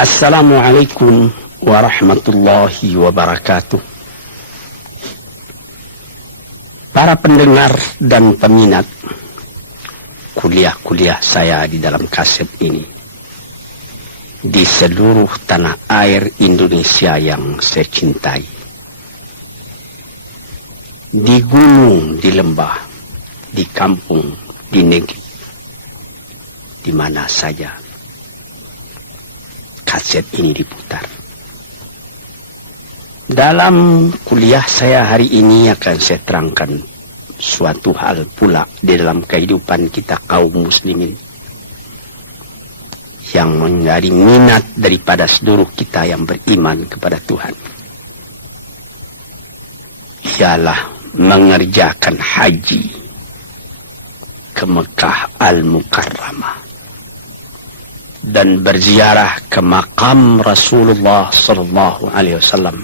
Assalamualaikum warahmatullahi wabarakatuh. Para pendengar dan peminat kuliah-kuliah saya di dalam kaset ini, di seluruh tanah air Indonesia yang saya cintai, di gunung, di lembah, di kampung, di negeri, di mana saja kaset ini diputar. Dalam kuliah saya hari ini akan saya terangkan suatu hal pula di dalam kehidupan kita kaum muslimin yang menjadi minat daripada seluruh kita yang beriman kepada Tuhan. Ialah mengerjakan haji ke Mekah Al-Mukarramah dan berziarah ke makam Rasulullah sallallahu alaihi wasallam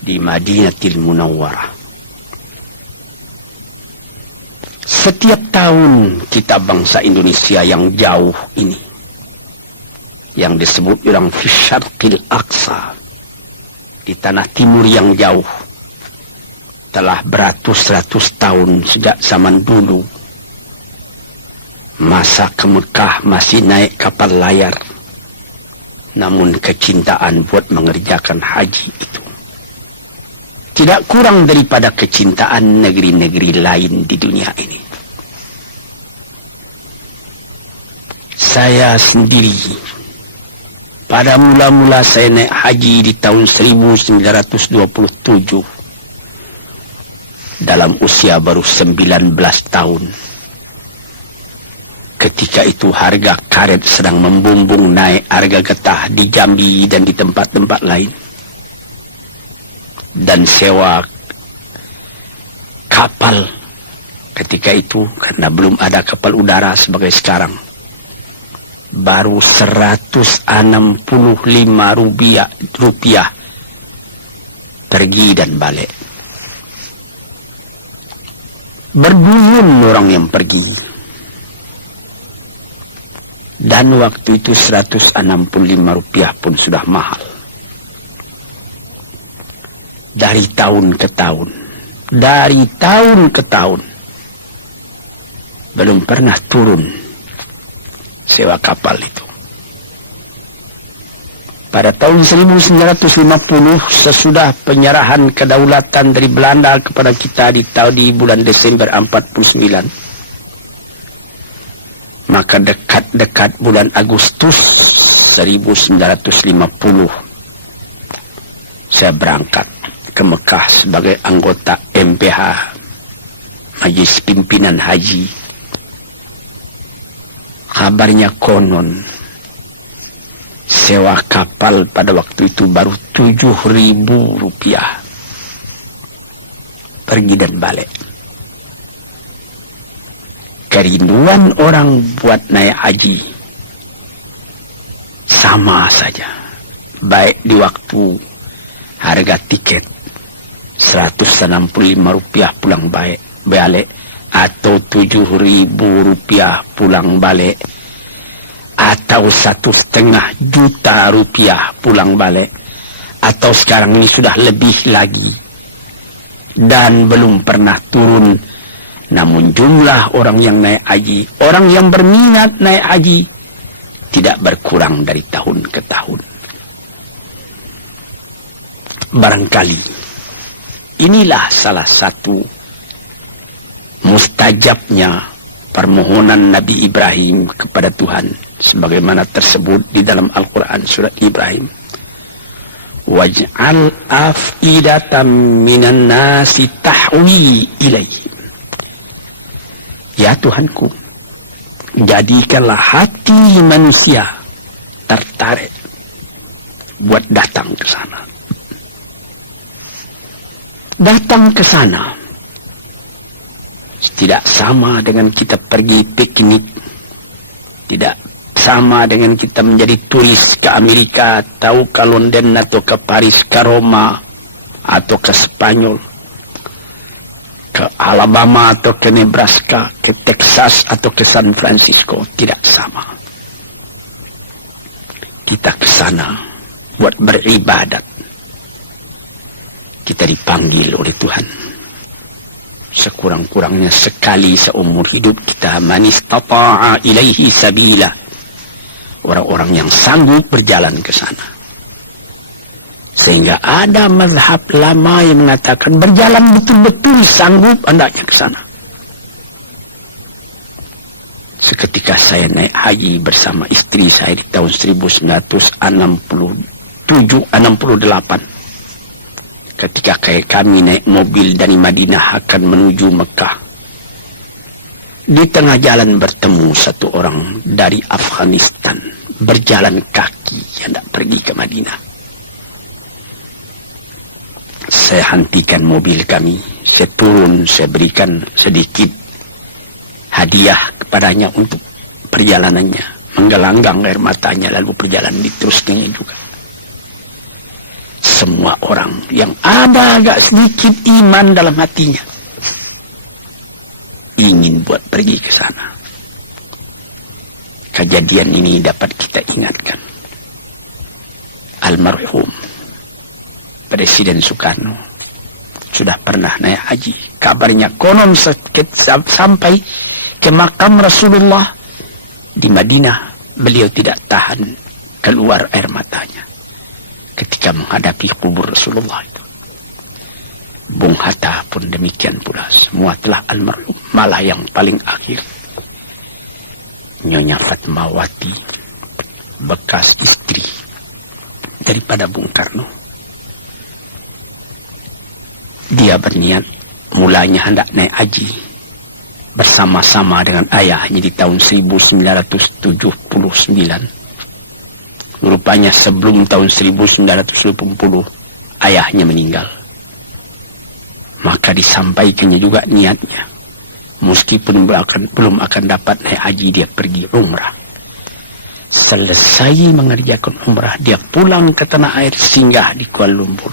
di Madinatul Munawwarah. Setiap tahun kita bangsa Indonesia yang jauh ini, yang disebut orang fi Syarqil Aqsa, di tanah timur yang jauh, telah beratus-ratus tahun sejak zaman dulu, masa ke Mekah masih naik kapal layar, namun kecintaan buat mengerjakan haji itu tidak kurang daripada kecintaan negeri-negeri lain di dunia ini. Saya sendiri, pada mula-mula saya naik haji di tahun 1927, dalam usia baru 19 tahun. Ketika itu harga karet sedang membumbung naik, harga getah di Jambi dan di tempat-tempat lain. Dan sewa kapal ketika itu, karena belum ada kapal udara sebagai sekarang, baru 165 rupiah pergi dan balik. Berduyun orang yang pergi. Dan waktu itu 165 rupiah pun sudah mahal. Dari tahun ke tahun, belum pernah turun sewa kapal itu. Pada tahun 1950, sesudah penyerahan kedaulatan dari Belanda kepada kita di bulan Desember 49, maka dekat-dekat bulan Agustus 1950, saya berangkat ke Mekah sebagai anggota MPH, Majelis Pimpinan Haji. Kabarnya konon sewa kapal pada waktu itu baru 7.000 rupiah pergi dan balik. Kerinduan orang buat naik haji sama saja, baik di waktu harga tiket 165 rupiah pulang balik, atau 7.000 rupiah pulang balik, atau 1,5 juta rupiah pulang balik, atau sekarang ini sudah lebih lagi, dan belum pernah turun. Namun jumlah orang yang naik haji, orang yang berminat naik haji, tidak berkurang dari tahun ke tahun. Barangkali inilah salah satu mustajabnya permohonan Nabi Ibrahim kepada Tuhan, sebagaimana tersebut di dalam Al-Quran surat Ibrahim. Waj'al af'idatan minan nasi tahwi ilaihi. Ya Tuhanku, jadikanlah hati manusia tertarik buat datang ke sana. Datang ke sana tidak sama dengan kita pergi piknik, tidak sama dengan kita menjadi turis ke Amerika, atau ke London, atau ke Paris, ke Roma, atau ke Spanyol, ke Alabama, atau ke Nebraska, ke Texas, atau ke San Francisco. Tidak sama. kita ke sana buat beribadat. Kita dipanggil oleh Tuhan. Sekurang-kurangnya sekali seumur hidup kita, man istata'a ilaihi sabila. Orang-orang yang sanggup berjalan ke sana. Sehingga ada mazhab lama yang mengatakan berjalan betul-betul sanggup hendaknya ke sana. Seketika saya naik haji bersama istri saya di tahun 1968. Ketika kami naik mobil dari Madinah akan menuju Mekah. Di tengah jalan bertemu satu orang dari Afghanistan. Berjalan kaki hendak pergi ke Madinah. Saya hentikan mobil kami. Saya turun, saya berikan sedikit hadiah kepadanya untuk perjalanannya. Menggelanggang air matanya lalu perjalanan diteruskannya juga. Semua orang yang ada agak sedikit iman dalam hatinya ingin buat pergi ke sana. Kejadian ini dapat kita ingatkan. Almarhum Presiden Soekarno sudah pernah naik haji. Kabarnya konon sampai ke makam Rasulullah di Madinah, beliau tidak tahan keluar air matanya ketika menghadapi kubur Rasulullah itu. Bung Hatta pun demikian pula. Semua telah almarhum. Malah yang paling akhir, Nyonya Fatmawati, bekas istri daripada Bung Karno. Dia berniat mulanya hendak naik haji bersama-sama dengan ayahnya di tahun 1979. Rupanya sebelum tahun 1980 ayahnya meninggal. Maka disampaikannya juga niatnya. Meskipun belum akan dapat naik haji, dia pergi umrah. Selesai mengerjakan umrah, dia pulang ke tanah air, singgah di Kuala Lumpur.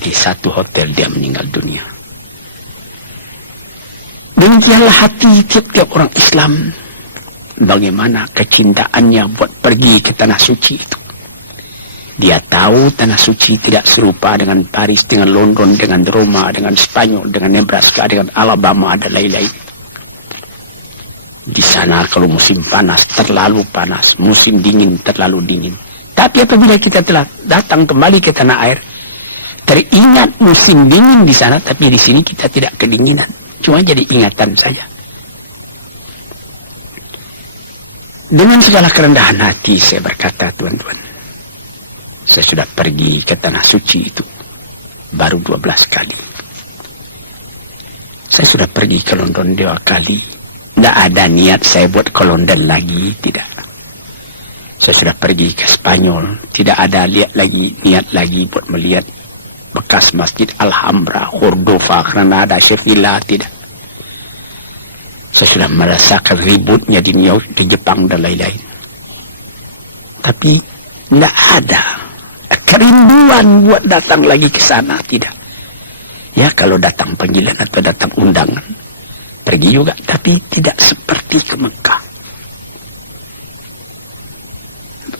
Di satu hotel dia meninggal dunia. Demikianlah hati tiap-tiap orang Islam. Bagaimana kecintaannya buat pergi ke tanah suci itu. Dia tahu tanah suci tidak serupa dengan Paris, dengan London, dengan Roma, dengan Spanyol, dengan Nebraska, dengan Alabama, dan lain-lain. Di sana kalau musim panas terlalu panas, musim dingin terlalu dingin. Tapi apabila kita telah datang kembali ke tanah air, teringat musim dingin di sana, tapi di sini kita tidak kedinginan. Cuma jadi ingatan saja. Dengan segala kerendahan hati saya berkata, tuan-tuan, saya sudah pergi ke tanah suci itu baru 12 kali. Saya sudah pergi ke London 2 kali. Tidak ada niat saya buat ke London lagi, tidak. Saya sudah pergi ke Spanyol, tidak ada niat lagi buat melihat bekas Masjid Alhambra, Cordova, Granada, Sevilla, tidak. Saya sudah merasakan ributnya di New York, di Jepang, dan lain-lain. Tapi tidak ada kerinduan buat datang lagi ke sana, tidak. Ya, kalau datang panggilan atau datang undangan, pergi juga, tapi tidak seperti ke Mekah.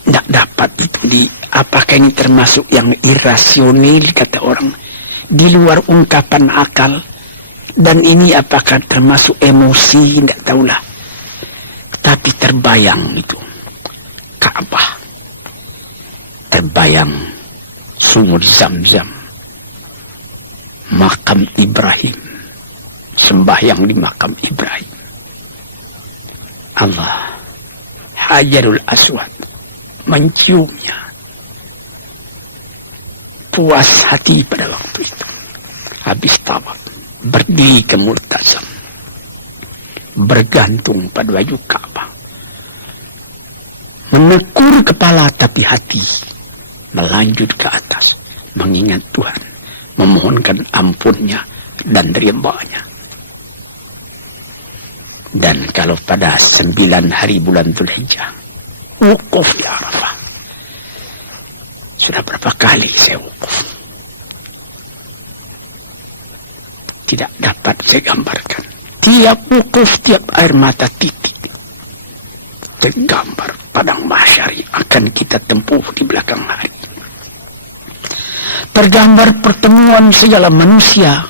Tidak dapat itu. Apakah ini termasuk yang irasional, kata orang, di luar ungkapan akal? Dan ini apakah termasuk emosi? Tidak tahulah. Tapi terbayang itu Ka'bah, terbayang sumur Zam-Zam, makam Ibrahim, sembahyang di makam Ibrahim, Allah, Hajarul Aswad, menciumnya. Puas hati pada waktu itu. Habis tawaf, berdiri ke Multazam, bergantung pada baju Ka'bah, menekur kepala tapi hati melanjut ke atas, mengingat Tuhan, memohonkan ampunnya dan ridha-Nya. Dan kalau pada 9 hari bulan Dzulhijjah wukuf di Arafah, sudah berapa kali saya wukuf, tidak dapat saya gambarkan. Tiap wukuf, tiap air mata titik tergambar padang mahsyar yang akan kita tempuh di belakang hari. Tergambar pertemuan segala manusia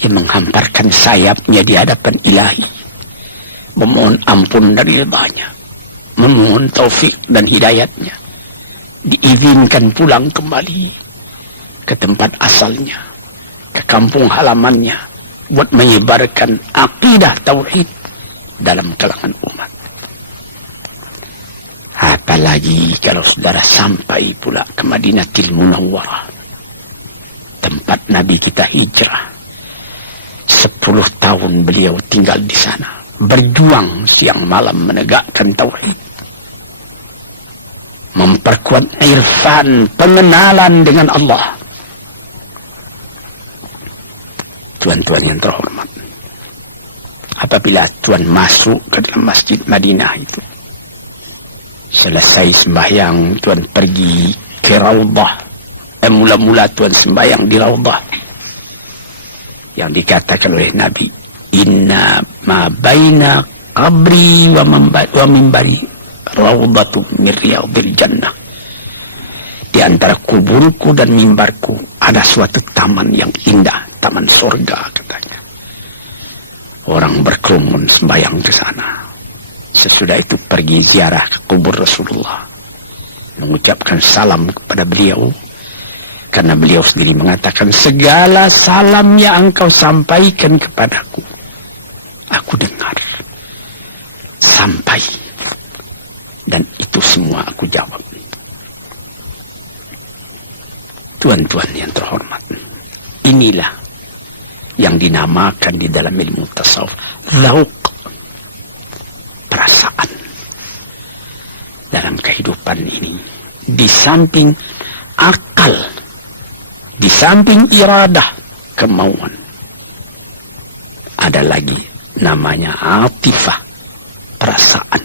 yang menghamparkan sayapnya di hadapan ilahi, memohon ampun dari lebahnya, memohon taufik dan hidayatnya, diizinkan pulang kembali ke tempat asalnya, ke kampung halamannya, buat menyebarkan akidah tauhid dalam kalangan umat. Apalagi kalau saudara sampai pula ke Madinatul Munawwarah, tempat Nabi kita hijrah. 10 tahun beliau tinggal di sana, berjuang siang malam menegakkan tauhid, memperkuat irfan, pengenalan dengan Allah. Tuan-tuan yang terhormat, apabila tuan masuk ke dalam Masjid Madinah itu, selesai sembahyang, tuan pergi ke Raudhah. Mula-mula tuan sembahyang di Raudhah yang dikatakan oleh Nabi, inna ma baina qabri wa mimbari raudhatun min riyadil jannah. Di antara kuburku dan mimbarku ada suatu taman yang indah, taman surga katanya. Orang berkerumun sembahyang ke sana. Sesudah itu pergi ziarah ke kubur Rasulullah, mengucapkan salam kepada beliau, karena beliau sendiri mengatakan, segala salam yang engkau sampaikan kepadaku, aku dengar sampai, dan itu semua aku jawab. Tuan-tuan yang terhormat, inilah yang dinamakan di dalam ilmu tasawuf lauk, perasaan dalam kehidupan ini. Di samping akal, di samping iradah, kemauan, ada lagi namanya atifah, perasaan.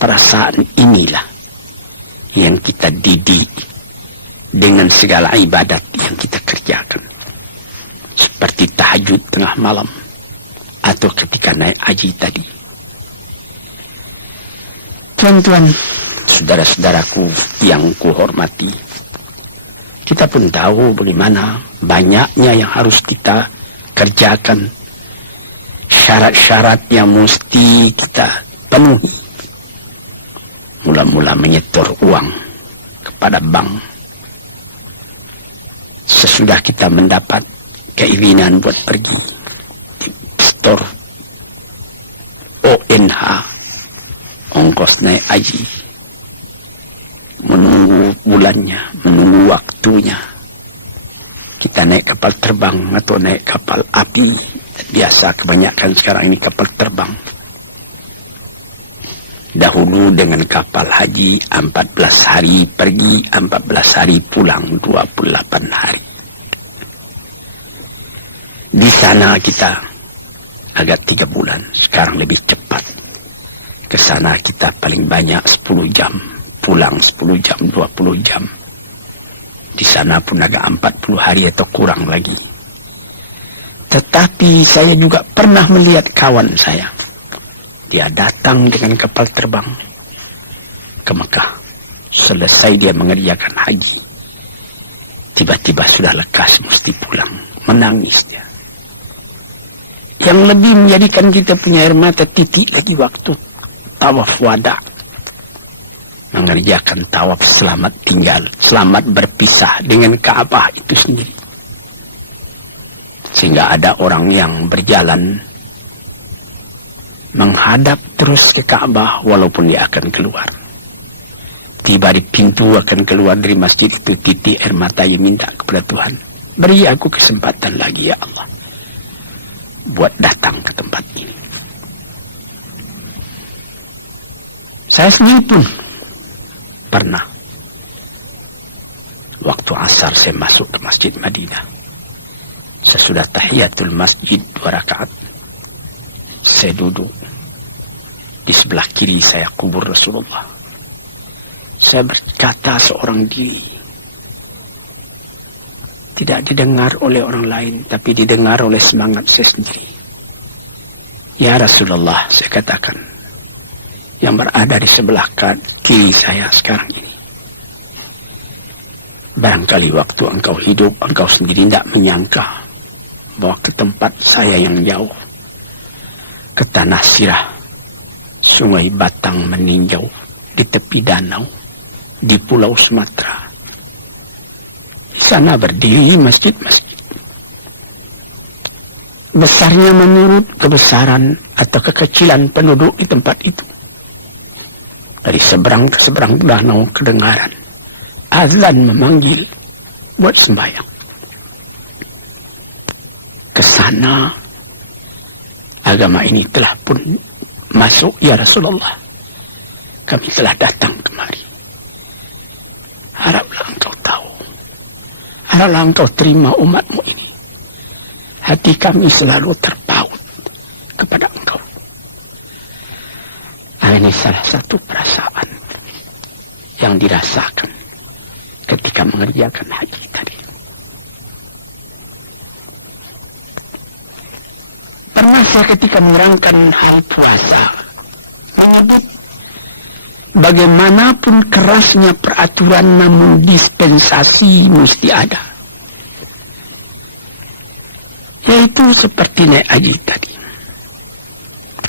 Perasaan inilah yang kita didik dengan segala ibadat yang kita kerjakan, seperti tahajud tengah malam atau ketika naik haji tadi. Tuan-tuan, saudara-saudaraku yang kuhormati, kita pun tahu bagaimana banyaknya yang harus kita kerjakan, syarat-syarat yang mesti kita penuhi. Mula-mula menyetor uang kepada bank. Sesudah kita mendapat keinginan buat pergi di store ONH, ongkos naik haji, menunggu bulannya, menunggu waktunya. Kita naik kapal terbang atau naik kapal api. Biasa kebanyakan sekarang ini kapal terbang. Dahulu dengan kapal haji 14 hari pergi, 14 hari pulang, 28 hari. Di sana kita agak 3 bulan, sekarang lebih cepat. Ke sana kita paling banyak 10 jam, pulang 10 jam, 20 jam. Di sana pun agak 40 hari atau kurang lagi. Tetapi saya juga pernah melihat kawan saya. Dia datang dengan kapal terbang ke Mekah. Selesai dia mengerjakan haji, tiba-tiba sudah lekas mesti pulang. Menangis dia. Yang lebih menjadikan kita punya air mata titik lagi waktu tawaf wada, mengerjakan tawaf selamat tinggal, selamat berpisah dengan Ka'bah itu sendiri. Sehingga ada orang yang berjalan menghadap terus ke Ka'bah walaupun dia akan keluar. Tiba di pintu akan keluar dari masjid itu, titik air mata yang minta kepada Tuhan, beri aku kesempatan lagi ya Allah buat datang ke tempat ini. Saya sendiri pun pernah waktu asar saya masuk ke Masjid Madinah. Sesudah tahiyatul masjid 2 rakaat, saya duduk. Di sebelah kiri saya kubur Rasulullah. Saya berkata seorang diri, tidak didengar oleh orang lain, tapi didengar oleh semangat saya sendiri. Ya Rasulullah, saya katakan, yang berada di sebelah kiri saya sekarang ini. Barangkali waktu engkau hidup, engkau sendiri tidak menyangka bahwa ke tempat saya yang jauh, ke tanah Sirah, Sungai Batang meninjau di tepi danau, di Pulau Sumatera. Di sana berdiri masjid-masjid. Besarnya menurut kebesaran atau kekecilan penduduk di tempat itu. Dari seberang ke seberang danau kedengaran azan memanggil buat sembahyang. Ke sana agama ini telah pun masuk, ya Rasulullah. Kami telah datang kemari. Haraplah engkau tahu. Haraplah engkau terima umatmu ini. Hati kami selalu terpaut kepada engkau. Ini salah satu perasaan yang dirasakan ketika mengerjakan haji tadi. Pernah saya ketika menerangkan hal puasa menyebut bagaimanapun kerasnya peraturan, namun dispensasi mesti ada. Yaitu seperti naik haji tadi.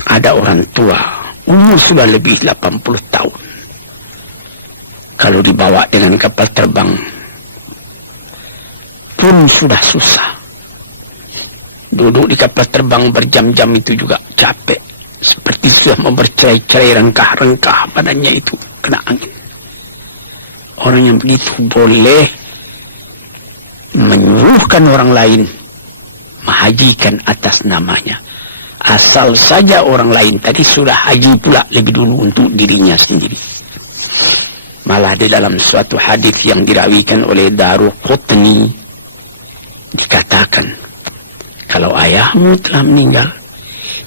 Ada orang tua, umur sudah lebih 80 tahun. Kalau dibawa dengan kapal terbang pun sudah susah. Duduk di kapal terbang berjam-jam itu juga capek. Seperti sudah membercerai-cerai rengkah-rengkah badannya itu kena angin. Orang yang begitu boleh menyuruhkan orang lain menghajikan atas namanya. Asal saja orang lain tadi sudah haji pula lebih dulu untuk dirinya sendiri. Malah di dalam suatu hadis yang dirawikan oleh Daruqutni dikatakan, kalau ayahmu telah meninggal,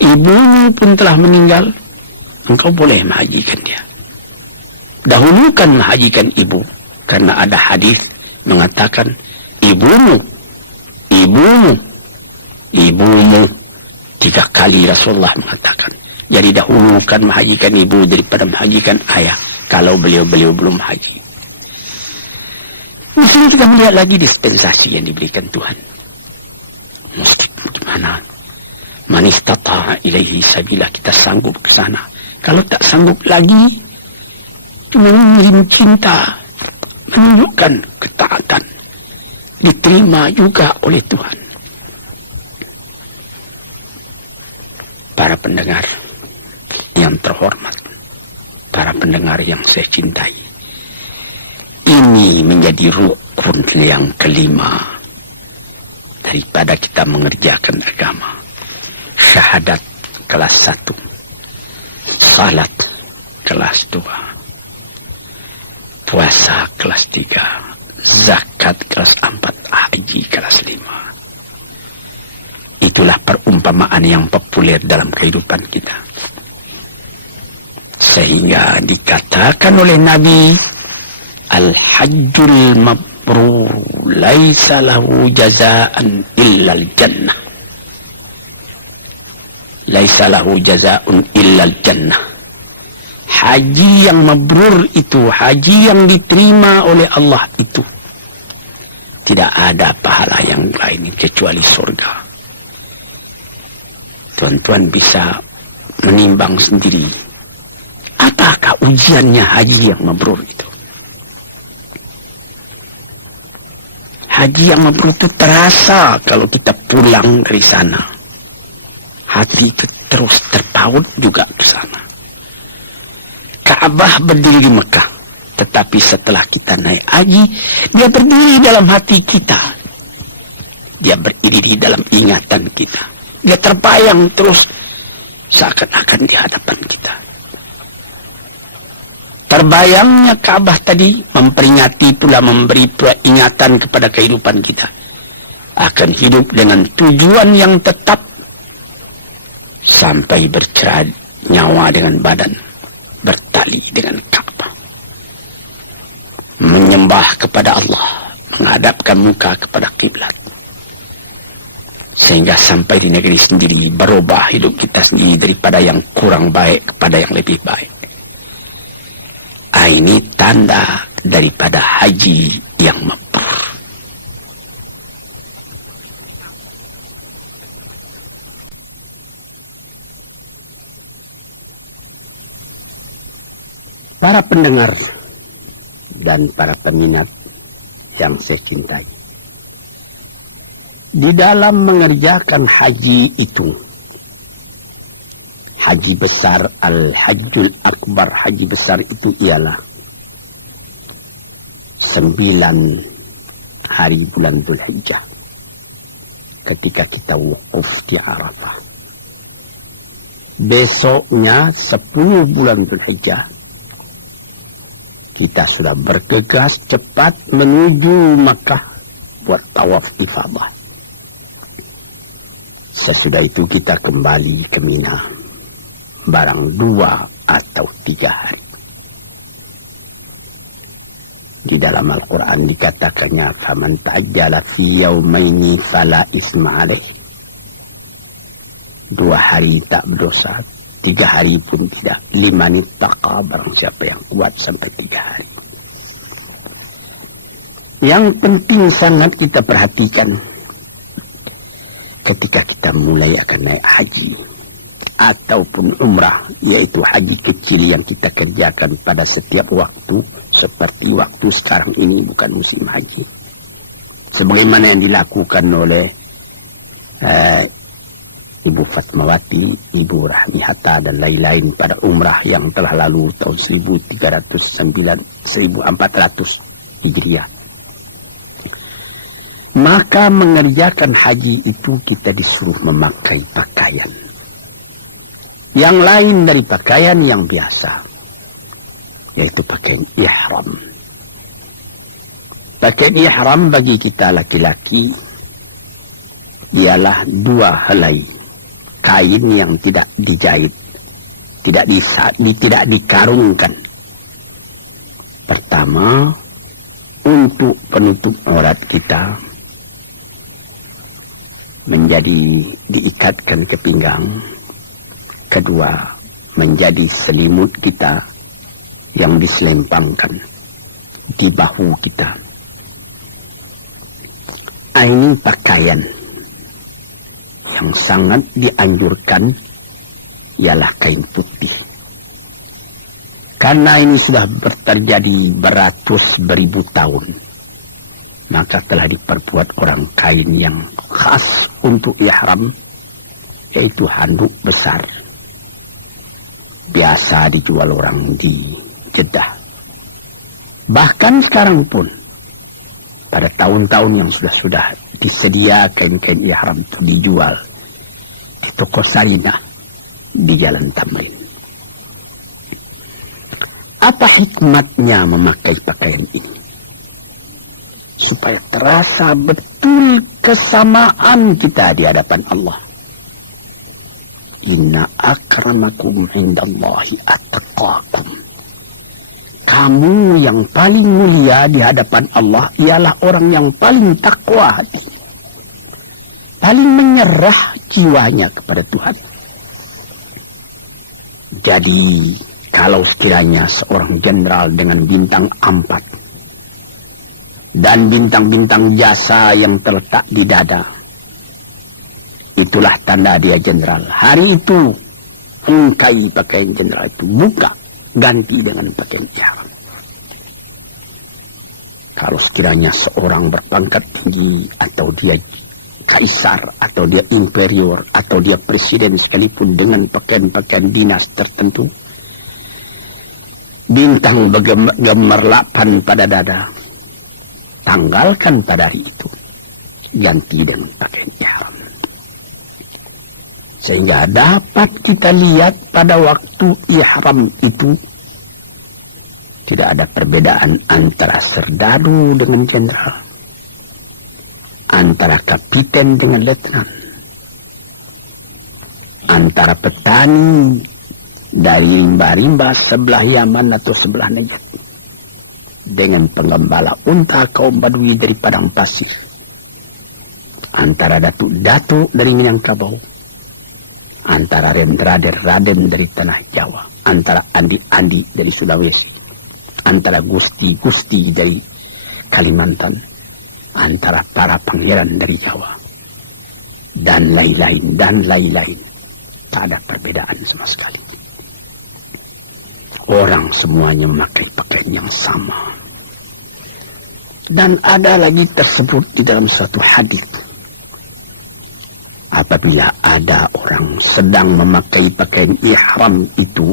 ibumu pun telah meninggal, engkau boleh menghajikan dia. Dahulukan menghajikan ibu, karena ada hadis mengatakan ibumu 3 kali Rasulullah mengatakan. Jadi dahulukan menghajikan ibu daripada menghajikan ayah kalau beliau belum haji. Di sini kita melihat lagi dispensasi yang diberikan Tuhan. Mesti gimana? Man istata'a ilaihi sabila, kita sanggup ke sana. Kalau tak sanggup lagi, mengirim cinta, menunjukkan ketaatan, diterima juga oleh Tuhan. Para pendengar yang terhormat, para pendengar yang saya cintai, ini menjadi rukun yang kelima daripada kita mengerjakan agama. Syahadat kelas 1, salat kelas 2, puasa kelas 3, zakat kelas 4, haji kelas 5. Itulah perumpamaan yang populer dalam kehidupan kita. Sehingga dikatakan oleh Nabi, Al-Hajjul Mabrur laisa lahu jazaan illal jannah. Laisa lahu jazaun illal jannah. Haji yang mabrur itu, haji yang diterima oleh Allah itu, tidak ada pahala yang lain kecuali surga. Tuan-tuan bisa menimbang sendiri apakah ujiannya haji yang mabrur itu. Haji yang mabrur itu terasa kalau kita pulang dari sana. Hati itu terus terpaut juga ke sana. Ka'bah berdiri di Mekah, tetapi setelah kita naik haji, dia berdiri dalam hati kita. Dia berdiri di dalam ingatan kita. Dia terbayang terus seakan-akan di hadapan kita. Terbayangnya Ka'bah tadi memperingati pula, memberi pula ingatan kepada kehidupan kita. Akan hidup dengan tujuan yang tetap sampai bercerai nyawa dengan badan, bertali dengan Ka'bah. Menyembah kepada Allah, menghadapkan muka kepada kiblat. Sehingga sampai di negeri sendiri berubah hidup kita sendiri daripada yang kurang baik kepada yang lebih baik. Ini tanda daripada haji yang mabrur. Para pendengar dan para peminat yang saya cintai, di dalam mengerjakan haji itu, haji besar, al-hajjul akbar, haji besar itu ialah 9 hari bulan Dzulhijjah ketika kita wukuf di Arafah. Besoknya 10 bulan Dzulhijjah kita sudah bergegas cepat menuju Makkah buat tawaf ifadah. Sesudah itu kita kembali ke Mina barang 2 atau 3 hari. Di dalam Al-Quran dikatakannya, faman ta'ajjala fi yaumaini fala isma alaih. 2 hari tak berdosa, 3 hari pun tidak. 5 nittaqa, barang siapa yang kuat sampai 3 hari. Yang penting sangat kita perhatikan ketika kita mulai akan naik haji ataupun umrah, yaitu haji kecil yang kita kerjakan pada setiap waktu, seperti waktu sekarang ini bukan musim haji, sebagaimana yang dilakukan oleh Ibu Fatmawati, Ibu Rahmi Hatta dan lain-lain pada umrah yang telah lalu tahun 1400 Hijriah. Maka mengerjakan haji itu kita disuruh memakai pakaian yang lain dari pakaian yang biasa, yaitu pakaian ihram. Pakaian ihram bagi kita laki-laki ialah 2 helai kain yang tidak dijahit, tidak dikarungkan. Pertama, untuk penutup aurat kita menjadi diikatkan ke pinggang. Kedua, menjadi selimut kita yang diselempangkan di bahu kita. Ini pakaian yang sangat dianjurkan ialah kain putih. Karena ini sudah terjadi beratus beribu tahun, maka telah diperbuat orang kain yang khas untuk ihram, yaitu handuk besar. Biasa dijual orang di Jeddah. Bahkan sekarang pun, pada tahun-tahun yang sudah disedia kain-kain ihram itu dijual di toko Sarinah di Jalan Tamrin. Apa hikmatnya memakai pakaian ini? Supaya terasa betul kesamaan kita di hadapan Allah. Inna akramakum indallahi attaqakum. Kamu yang paling mulia di hadapan Allah ialah orang yang paling takwa hati, paling menyerah jiwanya kepada Tuhan. Jadi kalau sekiranya seorang jenderal dengan bintang 4 dan bintang-bintang jasa yang terletak di dada, itulah tanda dia jenderal. Hari itu ungkai pakaian jenderal itu, buka, ganti dengan pakaian ihram. Kalau sekiranya seorang berpangkat tinggi, atau dia kaisar, atau dia imperior, atau dia presiden sekalipun dengan pakaian-pakaian dinas tertentu, bintang bergemerlapan pada dada, tanggalkan pada hari itu, ganti dengan pakaian ihram. Sehingga dapat kita lihat pada waktu ihram itu tidak ada perbedaan antara serdadu dengan jenderal, antara kapiten dengan letnan, antara petani dari rimba-rimba sebelah Yaman atau sebelah Najd dengan penggembala unta kaum Badui dari padang pasir, antara datuk-datuk dari Minangkabau, antara raden dari tanah Jawa, antara andi-andi dari Sulawesi, antara gusti-gusti dari Kalimantan, antara para pangeran dari Jawa, dan lain-lain. Tak ada perbedaan sama sekali. Orang semuanya memakai pakaian yang sama. Dan ada lagi tersebut di dalam satu hadis. Apabila ada orang sedang memakai pakaian ihram itu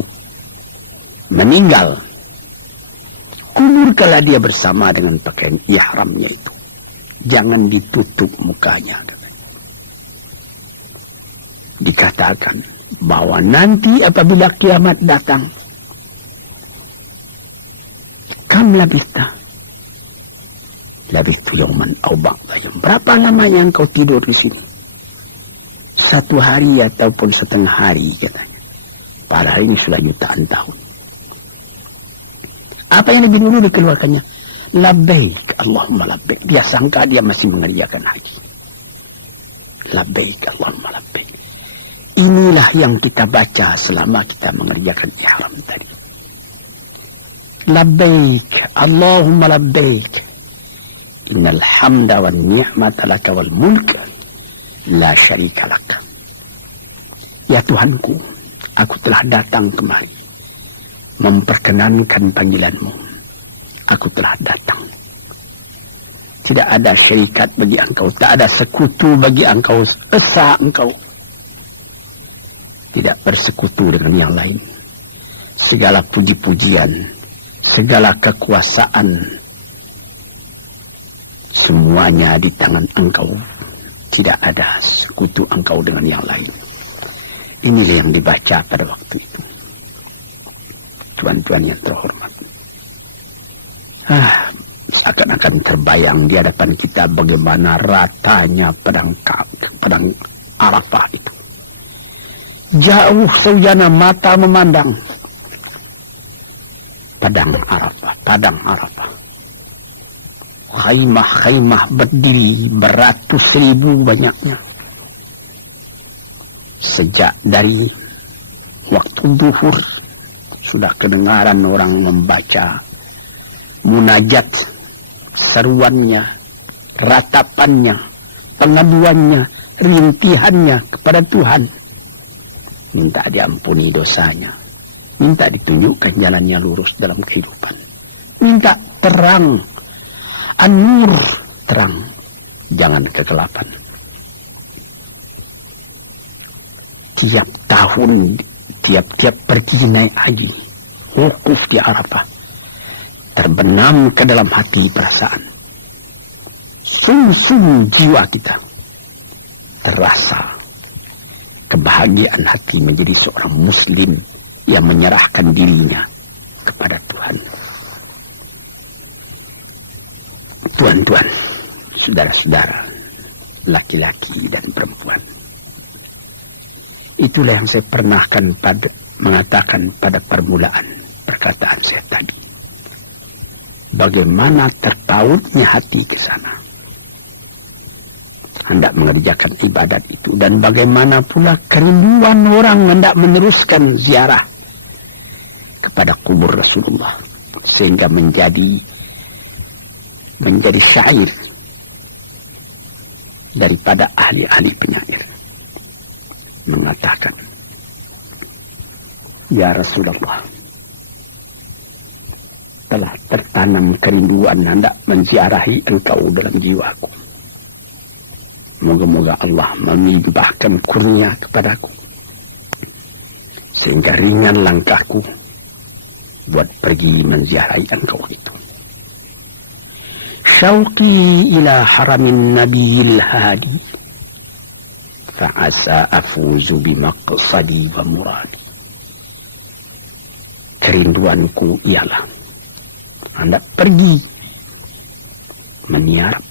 meninggal, kuburkanlah dia bersama dengan pakaian ihramnya itu. Jangan ditutup mukanya. Dikatakan bahwa nanti apabila kiamat datang, kam labista yawman aw ba'da yawm. Berapa lama yang kau tidur di sini? 1 hari ataupun setengah hari, katanya. Padahal ini sudah jutaan tahun. Apa yang lebih dulu dikeluarkannya? Labbaik, Allahumma labbaik. Dia sangka dia masih mengerjakan haji. Labbaik, Allahumma labbaik. Inilah yang kita baca selama kita mengerjakan ihram tadi. Labbaik, Allahumma labbaik. Innal hamda wan ni'mata laka wal mulk la syarika lak. Ya Tuhanku, aku telah datang kemari memperkenankan panggilanmu. Aku telah datang. Tidak ada syarikat bagi engkau, tak ada sekutu bagi engkau, esa engkau. Tidak bersekutu dengan yang lain. Segala puji-pujian, segala kekuasaan, semuanya di tangan engkau. Tidak ada sekutu engkau dengan yang lain. Inilah yang dibaca pada waktu itu. Tuan-tuan yang terhormat. Seakan-akan terbayang di hadapan kita bagaimana ratanya padang Arafah itu. Jauh saujana mata memandang padang Arafah. Khaimah berdiri beratus ribu banyaknya. Sejak dari waktu zuhur sudah kedengaran orang membaca munajat, seruannya, ratapannya, pengaduannya, rintihannya kepada Tuhan. Minta diampuni dosanya, minta ditunjukkan jalannya lurus dalam kehidupan, minta terang, an-nur, terang, jangan kegelapan. Tiap tahun, tiap pergi naik haji, wukuf di Arafah, terbenam ke dalam hati perasaan. Sum-sum jiwa kita terasa kebahagiaan hati menjadi seorang muslim yang menyerahkan dirinya kepada Tuhan. Tuan-tuan, saudara-saudara, laki-laki dan perempuan, itulah yang saya pernahkan mengatakan pada permulaan perkataan saya tadi. Bagaimana terpautnya hati ke sana, hendak mengerjakan ibadat itu, dan bagaimana pula kerinduan orang hendak meneruskan ziarah kepada kubur Rasulullah, sehingga menjadi syair daripada ahli-ahli penyair mengatakan, ya Rasulullah, telah tertanam kerinduan hendak menziarahi engkau dalam jiwaku. Moga-moga Allah melimpahkan kurnia kepadaku, sehingga ringan langkahku buat pergi menziarahi engkau itu. Syauqi ila haramin nabiyil hadi, fa'asa afuzu bimaqsadi wa muradi. Kerinduanku ialah hendak pergi meniarap,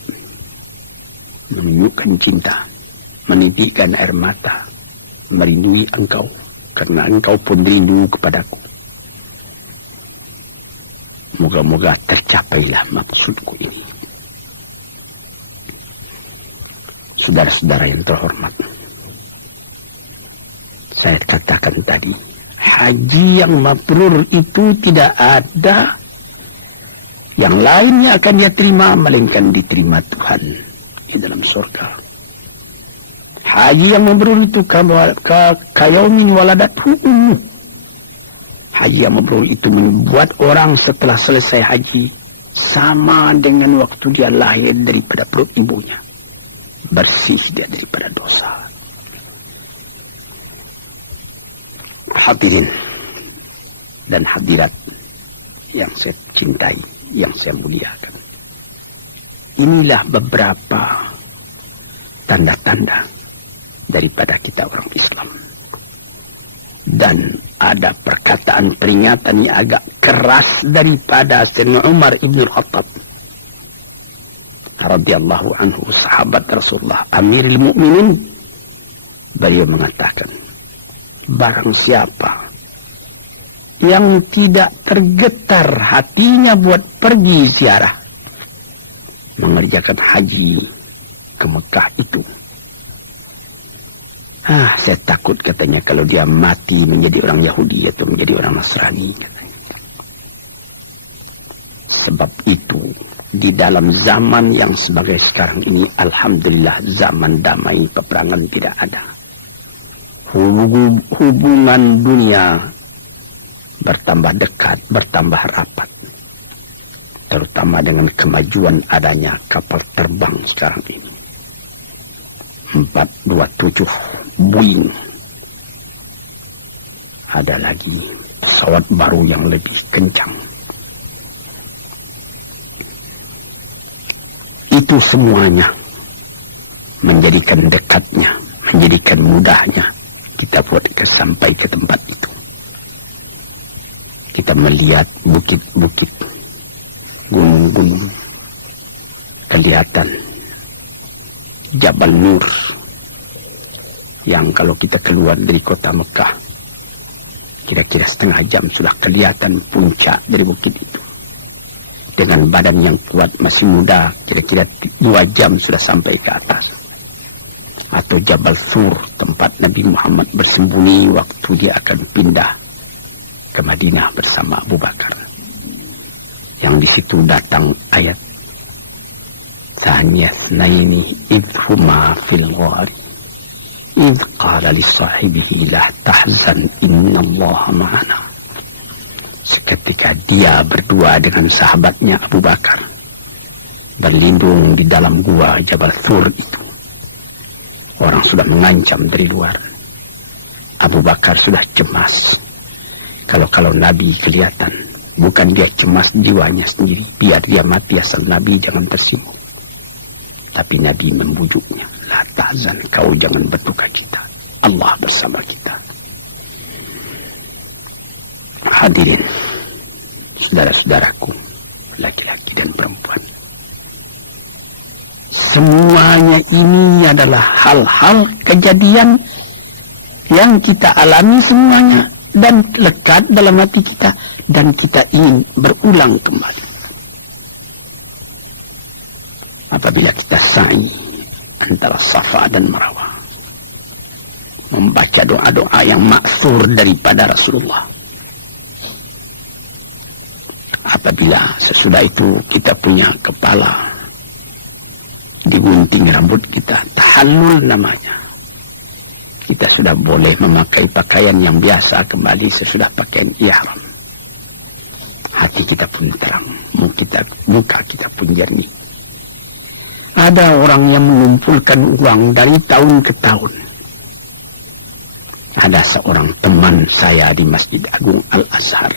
menunjukkan cinta, menitikkan air mata, merindui engkau, karena engkau pun rindu kepadaku. Moga-moga tercapailah maksudku ini. Saudara-saudara yang terhormat, saya katakan tadi, haji yang mabrur itu tidak ada Yang lainnya akan dia terima, melainkan diterima Tuhan di dalam surga. Haji yang mabrur itu kayaumin waladathu ummuh. Haji yang mabrur itu membuat orang setelah selesai haji sama dengan waktu dia lahir daripada perut ibunya. Bersih dia daripada dosa. Hadirin dan hadirat yang saya cintai, yang saya muliakan. Inilah beberapa tanda-tanda daripada kita orang Islam. Dan ada perkataan peringatan yang agak keras daripada Sayyidina Umar ibn Khattab radhiyallahu anhu, sahabat Rasulullah, Amirul Mukminin. Beliau mengatakan, barang siapa yang tidak tergetar hatinya buat pergi ziarah, mengerjakan haji ke Mekah itu, saya takut katanya kalau dia mati menjadi orang Yahudi atau menjadi orang Nasrani. Sebab itu di dalam zaman yang sebagai sekarang ini, alhamdulillah zaman damai, peperangan tidak ada. Hubungan dunia bertambah dekat, bertambah rapat. Terutama dengan kemajuan adanya kapal terbang sekarang ini. 427 Boeing. Ada lagi pesawat baru yang lebih kencang. Itu semuanya menjadikan dekatnya, menjadikan mudahnya kita buat sampai ke tempat itu. Kita melihat bukit-bukit, gunung-gunung, kelihatan Jabal Nur, yang kalau kita keluar dari kota Mekah kira-kira setengah jam sudah kelihatan puncak dari bukit itu. Dengan badan yang kuat, masih muda, kira-kira 2 jam sudah sampai ke atas. Atau Jabal Sur, tempat Nabi Muhammad bersembunyi waktu dia akan pindah ke Madinah bersama Abu Bakar. Yang di situ datang ayat Thaniyah Naini idhuma fil ghari idh qala li sahibihi la tahzan innallaha ma'ana. Seketika dia berdua dengan sahabatnya Abu Bakar berlindung di dalam gua Jabal Thur itu. Orang sudah mengancam dari luar. Abu Bakar sudah cemas. Kalau Nabi kelihatan, bukan dia cemas jiwanya sendiri, biar dia mati asal Nabi jangan tersinggung. Tapi Nabi membujuknya, la tahzan, kau jangan berduka cita, Allah bersama kita. Hadirin, saudara-saudaraku, laki-laki dan perempuan, semuanya ini adalah hal-hal kejadian yang kita alami semuanya dan lekat dalam hati kita, dan kita ingin berulang kembali. Apabila kita sa'i antara Safa dan Marwah, membaca doa-doa yang maksur daripada Rasulullah. Apabila sesudah itu kita punya kepala, digunting rambut kita, tahallul namanya. Kita sudah boleh memakai pakaian yang biasa kembali sesudah pakaian ihram. Hati kita pun terang, muka kita pun jernih. Ada orang yang mengumpulkan uang dari tahun ke tahun. Ada seorang teman saya di Masjid Agung Al-Azhar.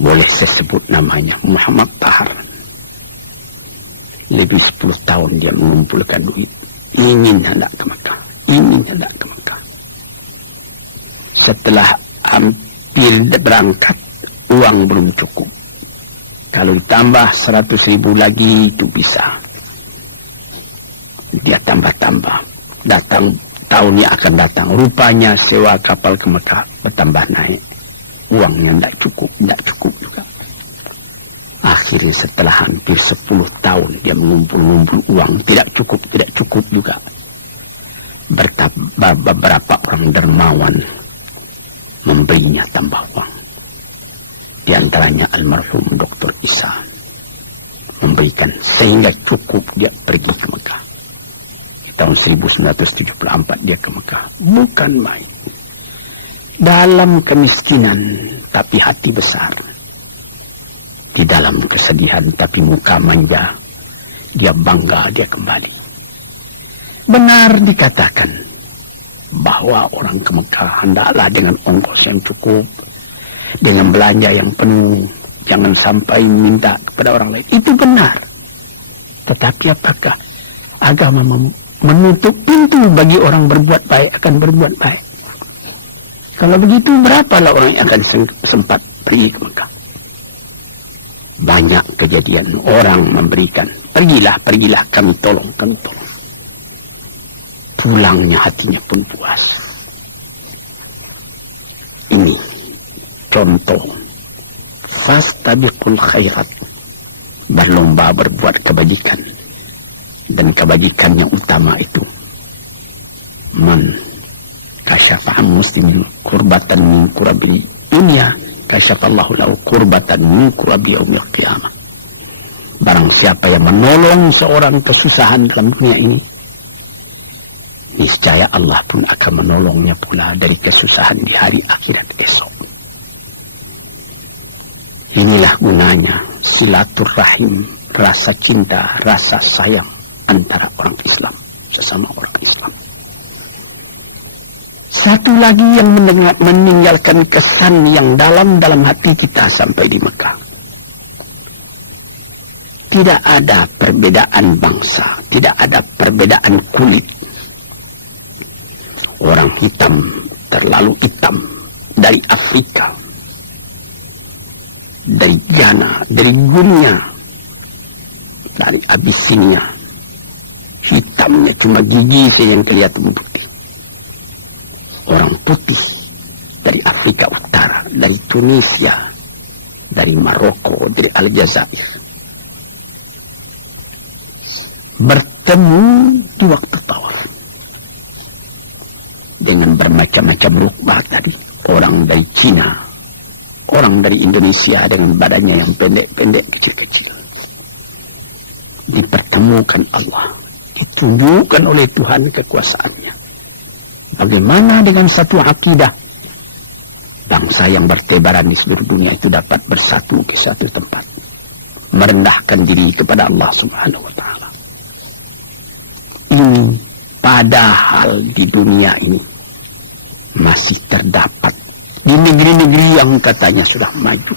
Boleh saya sebut namanya, Muhammad Tahar. Lebih 10 tahun dia mengumpulkan duit. Ingin hendak ke Mekah. Setelah hampir berangkat, uang belum cukup. Kalau ditambah 100.000 lagi itu bisa. Dia tambah-tambah. Datang tahun yang akan datang. Rupanya sewa kapal ke Mekah bertambah naik. Uangnya tidak cukup juga. Akhirnya setelah hampir 10 tahun dia mengumpul uang. Tidak cukup juga. Beberapa orang dermawan memberinya tambah uang. Di antaranya almarhum Dr. Isa memberikan sehingga cukup dia pergi ke Mekah. Tahun 1974 dia ke Mekah. Bukan main. Dalam kemiskinan tapi hati besar. Di dalam kesedihan tapi muka manja. Dia bangga dia kembali. Benar dikatakan bahwa orang ke Mekah hendaklah dengan ongkos yang cukup, dengan belanja yang penuh, jangan sampai minta kepada orang lain. Itu benar. Tetapi apakah agama menutup pintu bagi orang berbuat baik akan berbuat baik? Kalau begitu berapalah orang yang akan sempat pergi ke Mekah? Banyak kejadian orang memberikan, pergilah kami tolong. Pulangnya hatinya pun puas. Ini contoh fastabiqul khairat, berlomba berbuat kebajikan, dan kebajikan yang utama itu man kasyafa muslimin kurbatan min kurabil dunia kasyafallahu lahu kurbatan min kurabi yaumil qiyamah. Barang siapa yang menolong seorang kesusahan dalam dunia ini, niscaya Allah pun akan menolongnya pula dari kesusahan di hari akhirat esok. Inilah gunanya silaturahim, rasa cinta, rasa sayang antara orang Islam sesama orang Islam. Satu lagi yang meninggalkan kesan yang dalam hati kita sampai di Mekah. Tidak ada perbedaan bangsa, tidak ada perbedaan kulit. Orang hitam terlalu hitam dari Afrika, dari Ghana, dari Guinea, dari Abyssinia. Hitamnya cuma gigi saja yang kelihatan putih. Orang putih dari Afrika Utara, dari Tunisia, dari Maroko, dari Aljazair, bertemu di waktu tawaf dengan bermacam-macam rukbah tadi. Orang dari Cina, orang dari Indonesia dengan badannya yang pendek-pendek, kecil-kecil, dipertemukan Allah, ditunjukkan oleh Tuhan kekuasaannya. Bagaimana dengan satu akidah, bangsa yang bertebaran di seluruh dunia itu dapat bersatu ke satu tempat, merendahkan diri kepada Allah Subhanahu wa Ta'ala. Ini padahal di dunia ini masih terdapat, di negeri-negeri yang katanya sudah maju,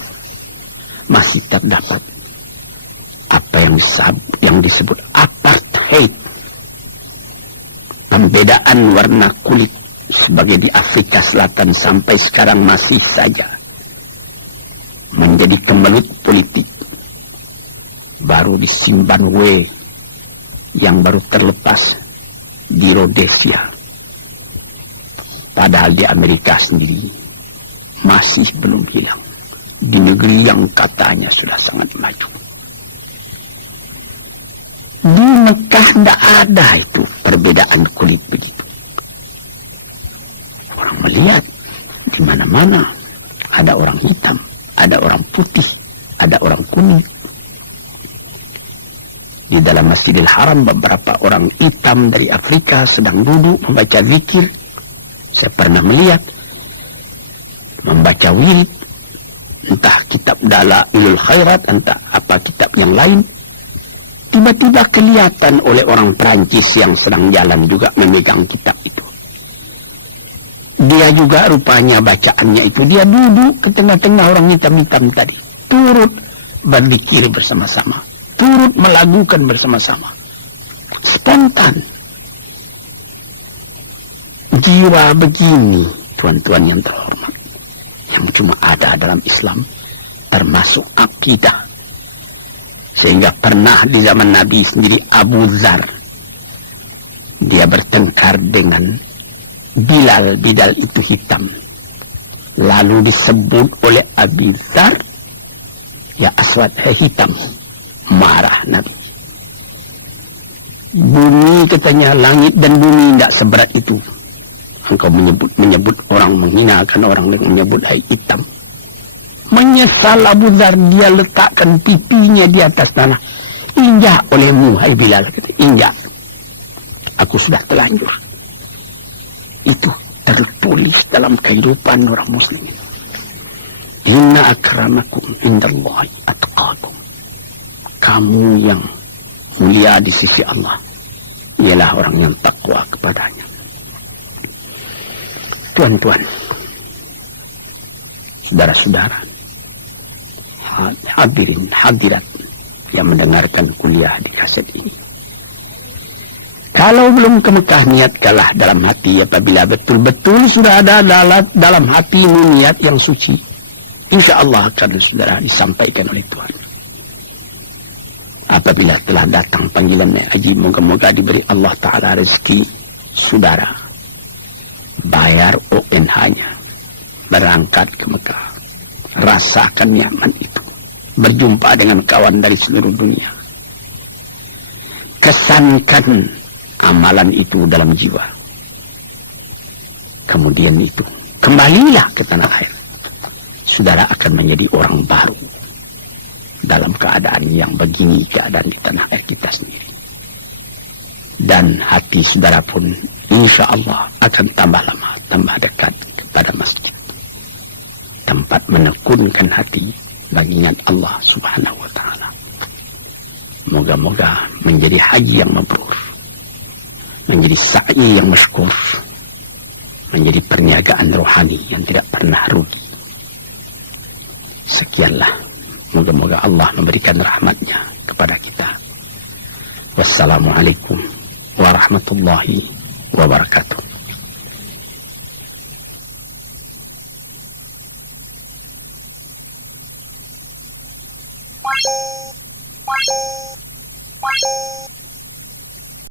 masih terdapat apa yang disebut apartheid. Pembedaan warna kulit sebagai di Afrika Selatan sampai sekarang masih saja menjadi kemelut politik. Baru di Zimbabwe yang baru terlepas, di Rhodesia. Padahal di Amerika sendiri masih belum hilang. Di negeri yang katanya sudah sangat maju. Di Mekah tidak ada itu perbedaan kulit begitu. Orang melihat di mana-mana ada orang hitam, ada orang putih, ada orang kuning. Di dalam Masjidil Haram beberapa orang hitam dari Afrika sedang duduk membaca zikir. Saya pernah melihat membaca wirid, entah kitab Dalailul Khairat, entah apa kitab yang lain. Tiba-tiba kelihatan oleh orang Perancis yang sedang jalan juga memegang kitab itu. Dia juga rupanya bacaannya itu, dia duduk ke tengah-tengah orang hitam-hitam tadi, turut berzikir bersama-sama, turut melagukan bersama-sama, spontan. Jiwa begini, tuan-tuan yang terhormat, yang cuma ada dalam Islam, termasuk akidah. Sehingga pernah di zaman Nabi sendiri Abu Dzar, dia bertengkar dengan Bilal. Bilal itu hitam. Lalu disebut oleh Abu Dzar, ya aswad, hitam. Marah Nabi. Bumi katanya, langit dan bumi tidak seberat itu. Engkau menyebut orang, menghinakan orang dengan menyebut hitam. Menyesal Abu Dzar, dia letakkan pipinya di atas tanah. Injak olehmu, hai Bilal. Injak. Aku sudah telanjur. Itu tertulis dalam kehidupan orang muslim. Inna akramakum indallahi atqakum. Kamu yang mulia di sisi Allah ialah orang yang takwa kepadanya. Tuan-tuan, saudara-saudara, hadirin hadirat yang mendengarkan kuliah di kaset ini. Kalau belum ke Mekah, niatkanlah dalam hati. Apabila betul-betul sudah ada dalam hatimu niat yang suci, insya Allah akan saudara disampaikan oleh Tuhan. Apabila telah datang panggilan haji, moga-moga diberi Allah Ta'ala rezeki saudara bayar ONH-nya, berangkat ke Mekah, rasakan nyaman itu, berjumpa dengan kawan dari seluruh dunia, kesankan amalan itu dalam jiwa, kemudian itu kembalilah ke tanah air. Saudara akan menjadi orang baru dalam keadaan yang begini, keadaan di tanah air kita sendiri. Dan hati saudara pun insya Allah akan tambah lama, tambah dekat kepada masjid, tempat menekunkan hati bagi Allah Subhanahu wa Ta'ala. Moga-moga menjadi haji yang mabrur, menjadi sa'i yang masykur, menjadi perniagaan rohani yang tidak pernah rugi. Sekianlah, moga-moga Allah memberikan rahmatnya kepada kita. Wassalamualaikum warahmatullahi wabarakatuh. What?